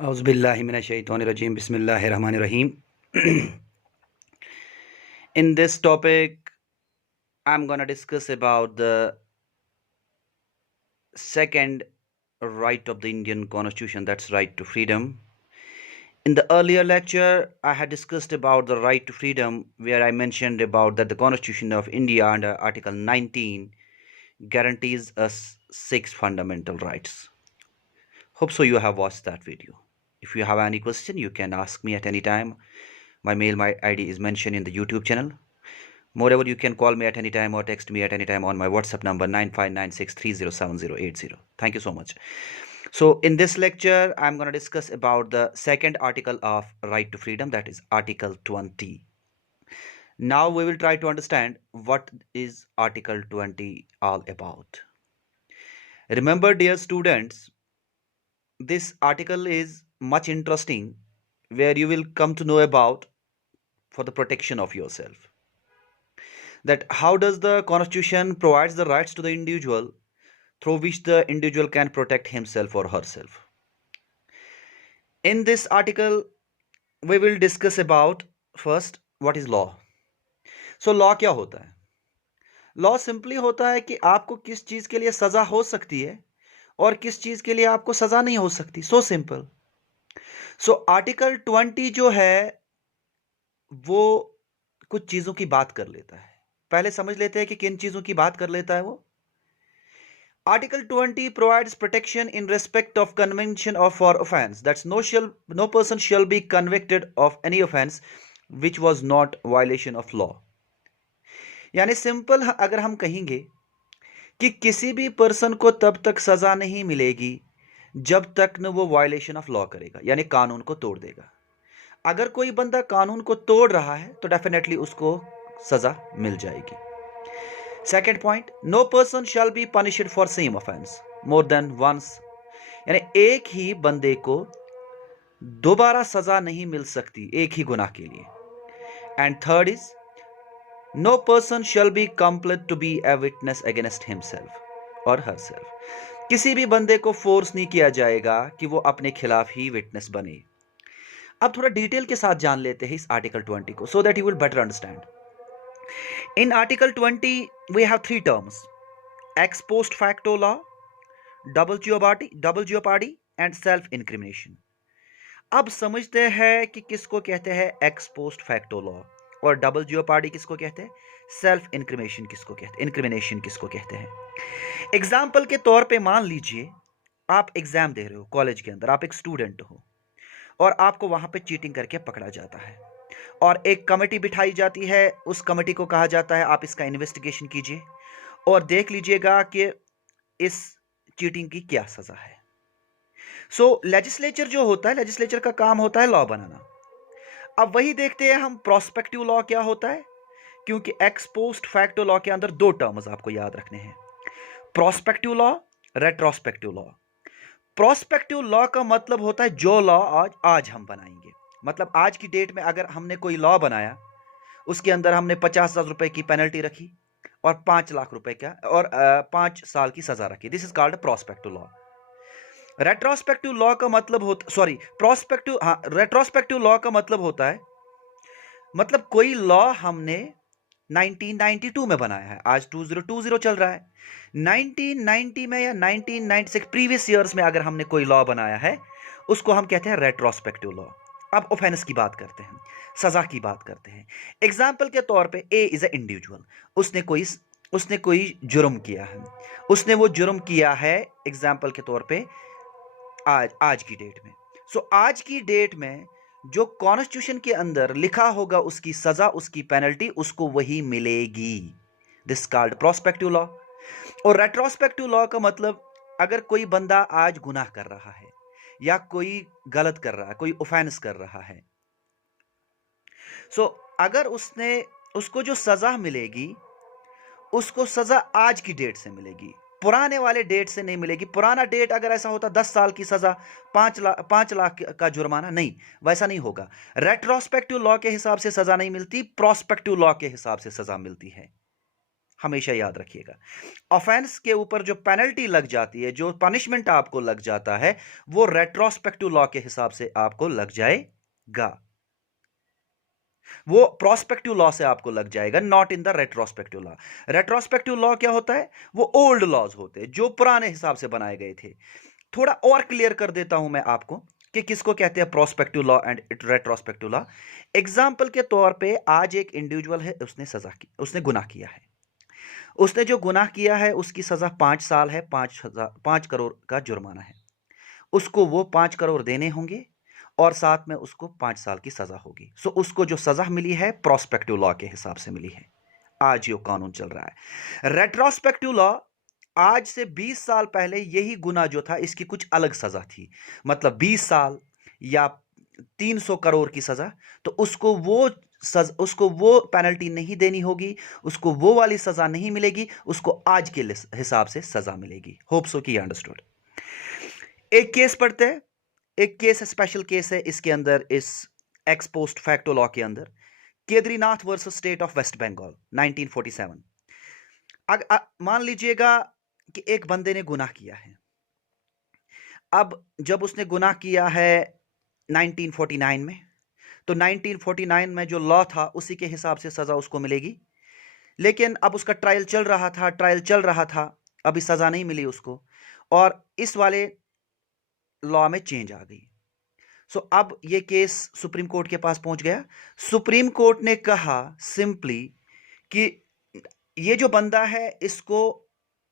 Auzubillahiminash-shaytanir-rajim. Bismillahir-rahmanir-rahim. In this topic, I'm gonna discuss about the second right of the Indian Constitution, that's right to freedom. In the earlier lecture, I had discussed about the right to freedom, where I mentioned about that the Constitution of India under Article 19 guarantees us 6 fundamental rights. Hope so you have watched that video. If you have any question, you can ask me at any time. My ID is mentioned in the YouTube channel. Moreover, you can call me at any time or text me at any time on my WhatsApp number 9596307080. Thank you so much. So in this lecture, I'm going to discuss about the second article of right to freedom, that is Article 20. Now we will try to understand what is Article 20 all about. Remember, dear students, this article is much interesting, where you will come to know about for the protection of yourself, that how does the constitution provides the rights to the individual through which the individual can protect himself or herself. In this article we will discuss about first what is law. So law क्या होता है? Law simply होता है कि आपको किस चीज के लिए सजा हो सकती है और किस चीज के लिए आपको सजा नहीं हो सकती. So simple. सो आर्टिकल 20 जो है वो कुछ चीजों की बात कर लेता है. पहले समझ लेते हैं कि किन चीजों की बात कर लेता है वो. Article 20 provides protection in respect of conviction of for offense. That's no person shall be convicted of any offense which was not violation of law. यानी सिंपल अगर हम कहेंगे कि किसी भी पर्सन को तब तक सजा नहीं मिलेगी जब तक न वो वायलेशन ऑफ लॉ करेगा, यानी कानून को तोड़ देगा. अगर कोई बंदा कानून को तोड़ रहा है तो डेफिनेटली उसको सजा मिल जाएगी. Second point, no person shall be punished for same offence more than once. यानी एक ही बंदे को दोबारा सजा नहीं मिल सकती एक ही गुनाह के लिए. And third is, no person shall be compelled to be a witness against himself और हरसेल्फ. किसी भी बंदे को फोर्स नहीं किया जाएगा कि वो अपने खिलाफ ही विटनेस बने. अब थोड़ा डिटेल के साथ जान लेते हैं इस आर्टिकल 20 को, so that you will better understand. In Article 20, we have three terms: ex post facto law, double jeopardy and self-incrimination. अब समझते हैं कि किसको कहते हैं ex post facto law और double jeopardy किसको कहते हैं, self-incrimination किसको कहते हैं, incrimination किसको कहते हैं. एग्जाम्पल के तौर पे मान लीजिए आप एग्जाम दे रहे हो कॉलेज के अंदर, आप एक स्टूडेंट हो और आपको वहां पे चीटिंग करके पकड़ा जाता है और एक कमेटी बिठाई जाती है. उस कमेटी को कहा जाता है आप इसका इन्वेस्टिगेशन कीजिए और देख लीजिएगा कि इस चीटिंग की क्या सजा है. सो लेजिस्लेचर जो होता है, लेजिस्लेचर का काम होता है लॉ बनाना. अब वही देखते हैं हम प्रोस्पेक्टिव लॉ क्या होता है, क्योंकि एक्स पोस्ट फैक्टो लॉ के अंदर दो टर्म्स आपको याद रखने हैं: prospective law, retrospective law. Prospective law का मतलब होता है जो लॉ आज हम बनाएंगे. मतलब आज की डेट में अगर हमने कोई लॉ बनाया, उसके अंदर हमने 50,000 रुपए की पेनल्टी रखी और 5 लाख रुपए का और 5 साल की सजा रखी. This is called prospective law. Retrospective law का मतलब होता रेट्रोस्पेक्टिव लॉ का मतलब होता है, मतलब कोई लॉ हमने 1992 में बनाया है, आज 2020 चल रहा है. 1990 में या 1996 प्रीवियस ईयर्स में अगर हमने कोई लॉ बनाया है, उसको हम कहते हैं रेट्रोस्पेक्टिव लॉ. अब ऑफेंस की बात करते हैं, सजा की बात करते हैं. एग्जाम्पल के तौर पे ए इज ए इंडिविजुअल. उसने कोई जुर्म किया है, उसने वो जुर्म किया है एग्जाम्पल के तौर पे आज की डेट में. सो आज की डेट में जो कॉन्स्टिट्यूशन के अंदर लिखा होगा उसकी सजा, उसकी पेनल्टी उसको वही मिलेगी. This called prospective law. और रेट्रोस्पेक्टिव लॉ का मतलब, अगर कोई बंदा आज गुनाह कर रहा है या कोई गलत कर रहा है, कोई ऑफेंस कर रहा है, सो अगर उसको जो सजा मिलेगी, उसको सजा आज की डेट से मिलेगी, पुराने वाले डेट से नहीं मिलेगी. पुराना डेट अगर ऐसा होता 10 साल की सजा, 5 लाख का जुर्माना, नहीं, वैसा नहीं होगा. रेट्रोस्पेक्टिव लॉ के हिसाब से सजा नहीं मिलती, प्रोस्पेक्टिव लॉ के हिसाब से सजा मिलती है. हमेशा याद रखिएगा। ऑफेंस के ऊपर जो पेनल्टी लग जाती है, जो पनिशमेंट आपको लग जाता है, वो रेट्रोस्पेक्टिव लॉ के हिसाब से आपको लग जाएगा। वो प्रोस्पेक्टिव लॉ से आपको लग जाएगा, not in the retrospective law. Retrospective law क्या होता है? वो ओल्ड लॉज होते हैं जो पुराने हिसाब से बनाए गए थे। थोड़ा और क्लियर कर देता हूं मैं आपको कि किसको कहते हैं prospective law and retrospective law. Example के तौर पे आज एक इंडिविजुअल है, उसने गुनाह किया है। उसने जो गुनाह किया है उसकी सजा 5 साल है, 5 करोड़ का जुर्माना है। उसको वो 5 करोड़ देने होंगे और साथ में उसको 5 साल की सजा होगी। सो उसको जो सजा मिली है प्रोस्पेक्टिव लॉ के हिसाब से मिली है। आज ये कानून चल रहा है। रेट्रोस्पेक्टिव लॉ, आज से 20 साल पहले यही गुनाह जो था इसकी कुछ अलग सजा थी, मतलब 20 साल या 300 करोड़ की सजा, तो उसको वो पेनल्टी नहीं देनी होगी, उसको वो वाली सजा नहीं मिलेगी, उसको आज के हिसाब से सजा मिलेगी। होप सो कि अंडरस्टूड। एक केस पढ़ते हैं। एक केस स्पेशल केस है इसके अंदर, इस एक्स पोस्ट फैक्टो लॉ के अंदर, Kedarnath versus state of West Bengal 1947। मान लीजिएगा कि एक बंदे ने गुनाह किया है। अब जब उसने गुनाह किया है 1949 में, तो 1949 में जो लॉ था उसी के हिसाब से सजा उसको मिलेगी। लेकिन अब उसका ट्रायल चल रहा था, अभी सजा नहीं मिली उसको, और इस वाले लॉ में चेंज आ गई। सो अब ये केस सुप्रीम कोर्ट के पास पहुंच गया। सुप्रीम कोर्ट ने कहा सिंपली कि ये जो बंदा है इसको,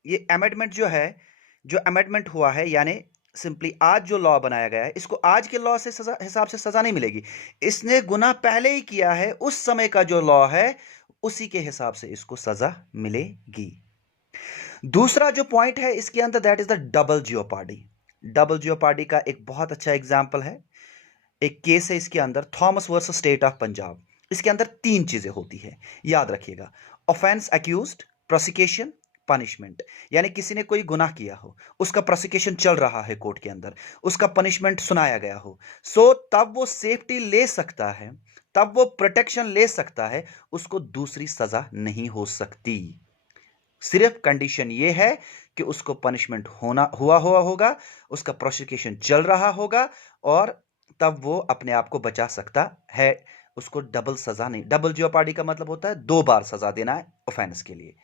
ये अमेंडमेंट जो अमेंडमेंट हुआ है, यानी सिंपली आज जो लॉ बनाया गया है, इसको आज के लॉ से हिसाब से सजा नहीं मिलेगी। इसने गुनाह पहले ही किया है, उस समय का जो लॉ है उसी के हिसाब से इसको सजा मिलेगी। दूसरा जो पॉइंट है इसके अंदर, that is the double jeopardy. Double jeopardy का एक बहुत अच्छा एग्जांपल है, एक केस है इसके अंदर, Thomas versus state of Punjab. इसके अंदर 3 चीजें होती है, याद रखिएगा। Offence accused, prosecution, punishment. यानी किसी ने कोई गुनाह किया हो, उसका प्रोसिक्यूशन चल रहा है कोर्ट के अंदर, उसका पनिशमेंट सुनाया गया हो, सो तब वो सेफ्टी ले सकता है, तब वो प्रोटेक्शन ले सकता है, उसको दूसरी सजा नहीं हो सकती। सिर्फ कंडीशन ये है कि उसको पनिशमेंट हुआ होगा, उसका प्रोसिक्यूशन चल रहा होगा, और तब वो अपने आप को बचा सकता है। उसको डबल सजा नहीं, डबल जियोपार्डी का मतलब होता है 2 बार सजा देना है ऑफेंस के लिए।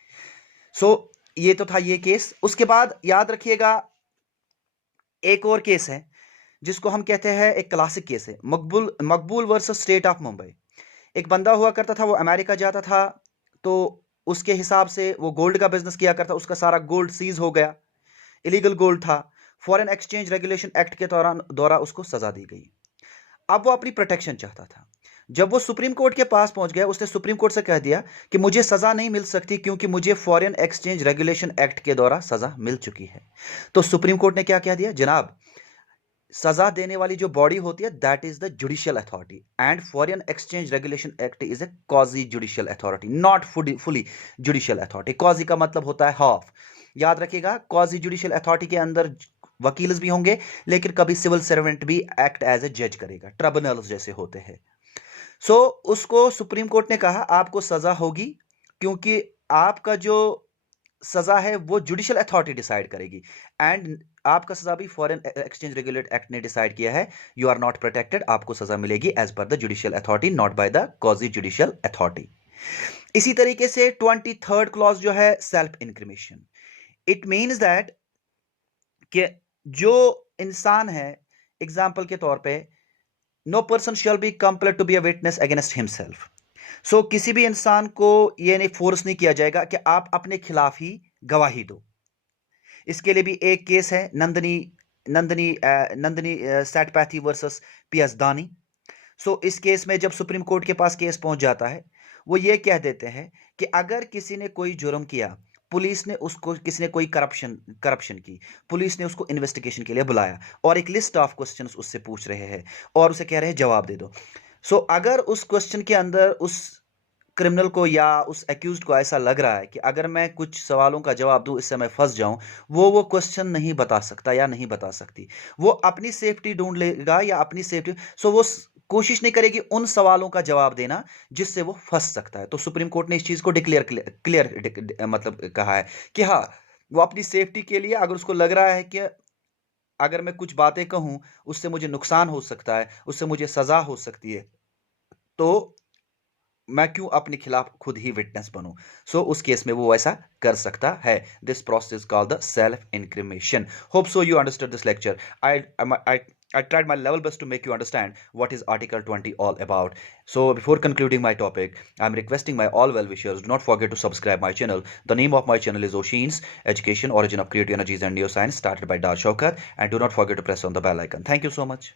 सो ये तो था ये केस। उसके बाद याद रखिएगा एक और केस है जिसको हम कहते हैं, एक क्लासिक केस है, मकबूल वर्सेस स्टेट ऑफ मुंबई। एक बंदा हुआ करता था, वो अमेरिका जाता था, तो उसके हिसाब से वो गोल्ड का बिजनेस किया करता, उसका सारा गोल्ड सीज हो गया, इलीगल गोल्ड था। फॉरेन एक्सचेंज रेगुलेशन एक्ट के द्वारा उसको सजा दी गई। अब वो अपनी प्रोटेक्शन चाहता था। जब वो सुप्रीम कोर्ट के पास पहुंच गया, उसने सुप्रीम कोर्ट से कह दिया कि मुझे सजा नहीं मिल सकती क्योंकि मुझे फॉरेन एक्सचेंज रेगुलेशन एक्ट के द्वारा सजा मिल चुकी है। तो सुप्रीम कोर्ट ने क्या कह दिया, जनाब सजा देने वाली जो बॉडी होती है that is the judicial authority, and foreign exchange regulation act is a quasi judicial authority, not fully judicial authority. Quasi का मतलब होता है हाफ। याद रखिएगा, क्वाजी जुडिशियल अथॉरिटी के अंदर वकील भी होंगे, लेकिन कभी सिविल सर्वेंट भी एक्ट एज ए जज करेगा, ट्रिब्यूनल्स जैसे होते हैं। सो उसको सुप्रीम कोर्ट ने कहा आपको सजा होगी, क्योंकि आपका जो सजा है वो जुडिशियल अथॉरिटी डिसाइड करेगी, एंड आपका सजा भी फॉरेन एक्सचेंज रेगुलेट एक्ट ने डिसाइड किया है। यू आर नॉट प्रोटेक्टेड, आपको सजा मिलेगी as per the judicial authority, not by the quasi judicial authority. इसी तरीके से 23rd क्लॉज जो है, self incrimination. It means that कि जो इंसान है, एग्जाम्पल के तौर पे, no person shall be compelled to be a witness against himself. So किसी भी इंसान को यह नहीं फोर्स नहीं किया जाएगा कि आप अपने खिलाफ ही गवाही दो। इसके लिए भी एक केस है, नंदनी सैटपैथी वर्सेस पीएस दानी। सो इस केस में जब सुप्रीम कोर्ट के पास केस पहुंच जाता है, वो ये कह देते हैं कि अगर किसी ने कोई जुर्म किया, पुलिस ने उसको, किसी ने कोई करप्शन की, पुलिस ने उसको इन्वेस्टिगेशन के लिए बुलाया और एक लिस्ट ऑफ क्वेश्चंस उससे पूछ रहे हैं और उसे कह रहे हैं जवाब दे दो। सो अगर उस क्वेश्चन के अंदर उस क्रिमिनल को या उस एक्यूज्ड को ऐसा लग रहा है कि अगर मैं कुछ सवालों का जवाब दूं इससे मैं फंस जाऊं, वो क्वेश्चन नहीं बता सकता या नहीं बता सकती, वो अपनी सेफ्टी ढूंढ लेगा या अपनी सेफ्टी। सो वो कोशिश नहीं करेगी उन सवालों का जवाब देना जिससे वो फंस सकता है। तो सुप्रीम कोर्ट ने इस चीज को डिक्लेयर क्लियर मतलब कहा है कि हाँ, वो अपनी सेफ्टी के लिए अगर उसको लग रहा है कि अगर मैं कुछ बातें कहूं उससे मुझे नुकसान हो सकता है, उससे मुझे सजा हो सकती है, तो मैं क्यों अपने खिलाफ खुद ही विटनेस बनूं। सो उस केस में वो ऐसा कर सकता है। This process called the self incrimination. Hope so you understood this lecture. I tried my level best to make you understand what is Article 20 all about. So before concluding my topic, I'm requesting my all well-wishers, do not forget to subscribe my channel. The name of my channel is Oshin's Education, Origin of Creative Energies and Neuroscience, started by Dar Shaukat, and do not forget to press on the bell icon. Thank you so much.